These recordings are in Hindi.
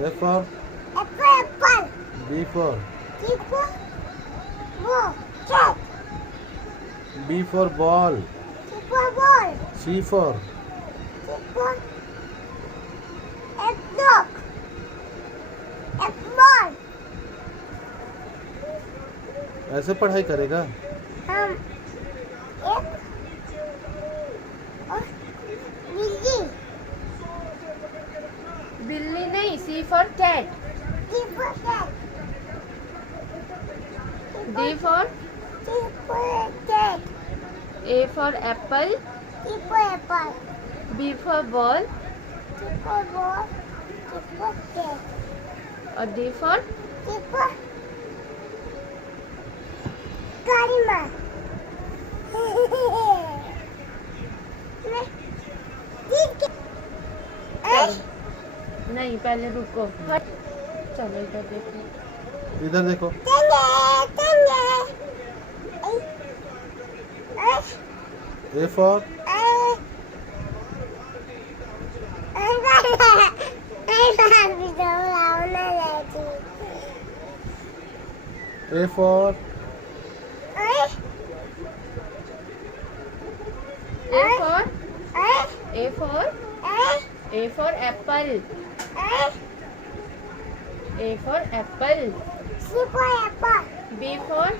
A for apple. B for C for cat. B for ball. C for ball. C for C for dog. F ball. ऐसे पढ़ाई करेगा। हम एक और बिल्ली। बिल्ली नहीं, C for cat. D for cat. D for D for cat. A for apple. E for apple. B for ball. C for ball. C for cat. और D for C for Karima. नहीं, पहले रुको। चलो इधर देखो। इधर देखो। A for A for A for apple. A for apple. B for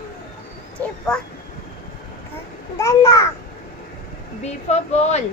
B for ball.